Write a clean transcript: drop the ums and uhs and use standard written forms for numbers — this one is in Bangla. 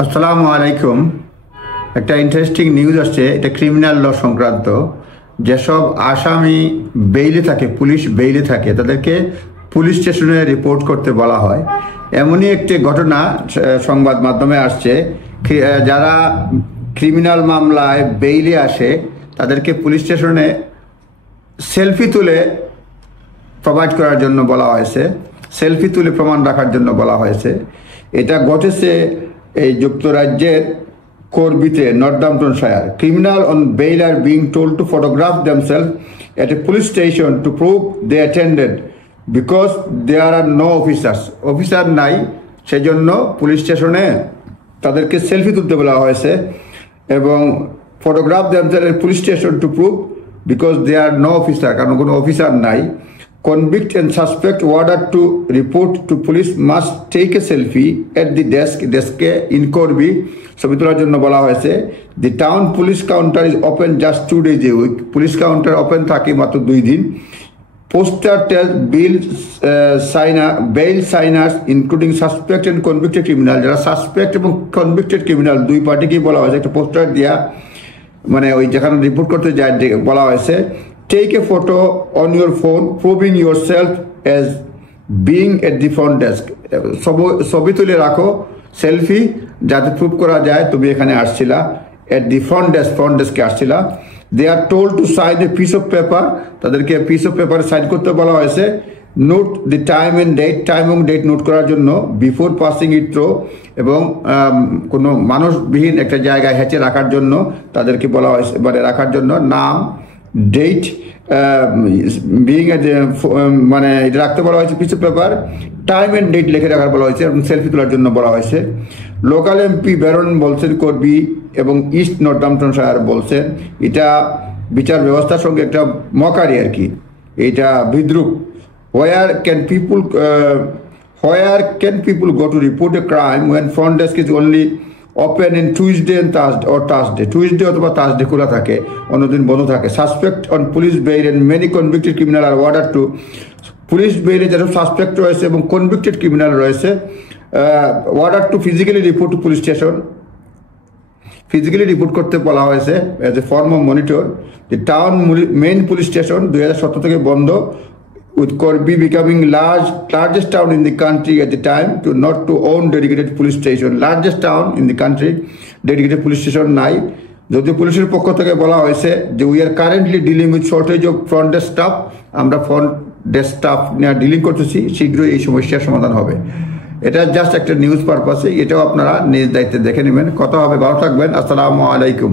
আসসালামু আলাইকুম। একটা ইন্টারেস্টিং নিউজ আসছে, এটা ক্রিমিনাল ল সংক্রান্ত। যেসব আসামি বেইলে থাকে, পুলিশ বেইলে থাকে, তাদেরকে পুলিশ স্টেশনে রিপোর্ট করতে বলা হয়। এমনই একটি ঘটনা সংবাদ মাধ্যমে আসছে। যারা ক্রিমিনাল মামলায় বেইলে আসে তাদেরকে পুলিশ স্টেশনে সেলফি তুলে প্রোভাইড করার জন্য বলা হয়েছে, সেলফি তুলে প্রমাণ রাখার জন্য বলা হয়েছে। এটা ঘটেছে এই যুক্তরাজ্যের করবিতে, Northamptonshire. Criminal on bail are being told to photograph themselves at a police station to prove they attended because there are no officers. Officer নাই, সেই জন্য পুলিশ স্টেশনে তাদেরকে সেলফি তুলতে বলা হয়েছে এবং photograph themselves at police station to prove because they are no officer, কারণ কোনো অফিসার নাই। Convict and suspect ordered to report to police must take a selfie at the desk in Corby. ছবি তোলার জন্য বলা হয়েছে। The town police counter is open just 2 days a week. Police counter open থাকে মাত্র 2 দিন। Poster tells bail signers including suspect and convicted criminal, যারা সাসপেক্ট এবং কনভিক্টেড ক্রিমিনাল দুই পার্টিকেই বলা হয়েছে একটা পোস্টার দিয়া, মানে ওই যেখানে রিপোর্ট করতে যায় বলা হয়েছে take a photo on your phone proving yourself as being at the front desk. ছবি তুলে রাখো সেলফি, যাতে প্রুভ করা যায় তুমি এখানে আসছিলা, at the front desk আসছিলা। they are told to sign a piece of paper, তাদেরকে পিস অফ পেপারে সাইন করতে বলা হয়েছে। Note the time and date, time এবং ডেট নোট করার জন্য বিফোর পাসিং ইট থ্রো, এবং কোনো মানুষবিহীন একটা জায়গায় হেঁচে রাখার জন্য তাদেরকে বলা হয়েছে, মানে রাখার জন্য নাম, ডেট, বিং মানে এটা রাখতে বলা হয়েছে piece of paper, time and date লিখে রাখার বলা হয়েছে এবং সেলফি তোলার জন্য বলা হয়েছে। লোকাল এমপি ব্যারন বলছেন করবি এবং ইস্ট নর্দাম্পটনশায়ার বলছেন এটা বিচার ব্যবস্থার সঙ্গে একটা মকারি আর কি, এটা বিদ্রুপ। Where can people go to report a crime when front desk is only open in Tuesday and Thursday, Tuesday অথবা থার্সডে খোলা থাকে, অন্যদিন বন্ধ থাকে। Suspect on police bail and many convicted criminal are order to, police বেইলে যেসব সাসপেক্ট রয়েছে এবং কনভিক্টেড ক্রিমিনাল রয়েছে, order to physically report to police station, physically report করতে বলা হয়েছে as a form of monitor. The town main police station 2017 থেকে বন্ধ, with Corby becoming largest town in the country at the time not to own dedicated police station. Largest town in the country, dedicated police station নাই। যদিও পুলিশের পক্ষ থেকে বলা হয়েছে যে we are currently dealing with shortage of front desk staff, আমরা ফ্রন্ট ডেস্ক স্টাফ নিয়ে ডিলিং করতেছি, শীঘ্রই এই সমস্যার সমাধান হবে। এটা জাস্ট একটা নিউজ পারপাসে, এটাও আপনারা নিজ দায়িত্বে দেখে নেবেন। কথা হবে, ভালো থাকবেন। আসসালামু আলাইকুম।